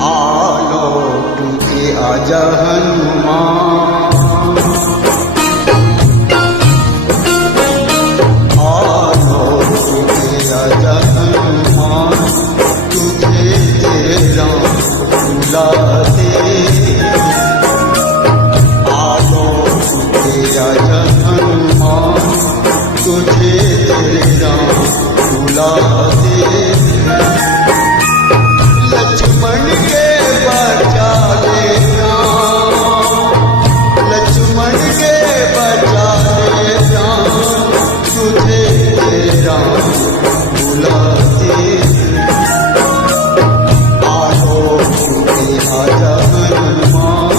आलोक के आजा हनुमान, आलोक के आजा हनुमान, तुझे तेरे राम बुलाते। आलोक के आजा हनुमान, तुझे तेरे राम बुलाते। लक्ष्मण के बचा ले राम, लक्ष्मण के बचा ले राम, तुझे तेरे राम बुलाते। आलोक के आजा हनुमान,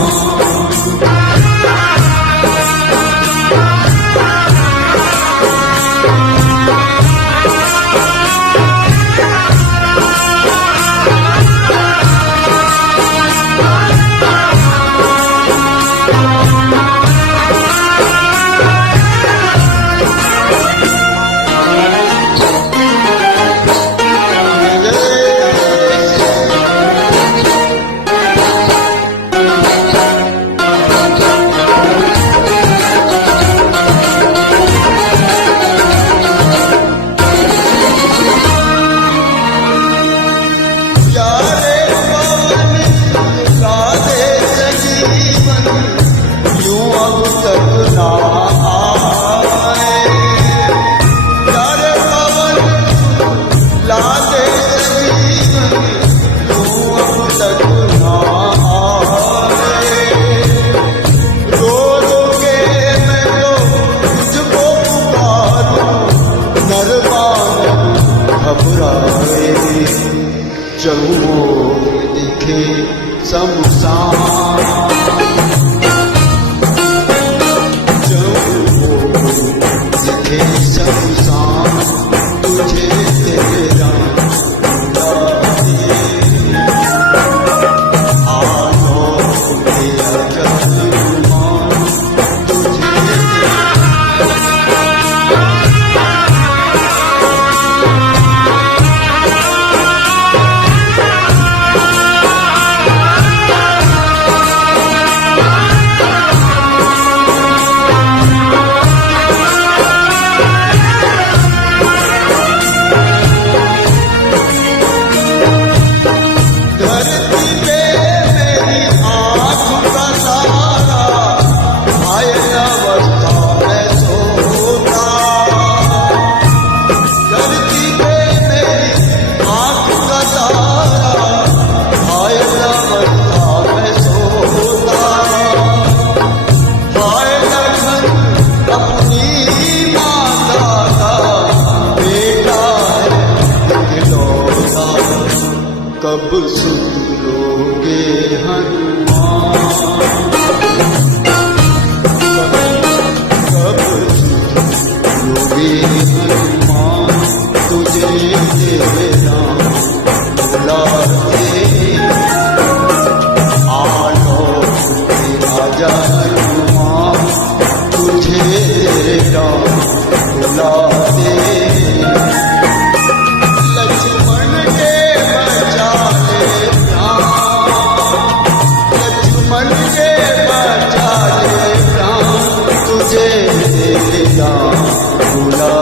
चहुओर दिखे शमशान, चहुओर दिखे शमशान, तुझे तेरे राम बुलाते। आलोक के आजा हनुमान, तुझे कब सुन लोगे हनुमान, कब सुन लोगे हनुमान, तुझे तेरे राम बुलाते। आलोक के आजा हनुमान, तुझे तेरे राम बुलाते। लक्ष्मण के बचा ले राम, लक्ष्मण के बचा ले राम, तुझे तेरे राम बुला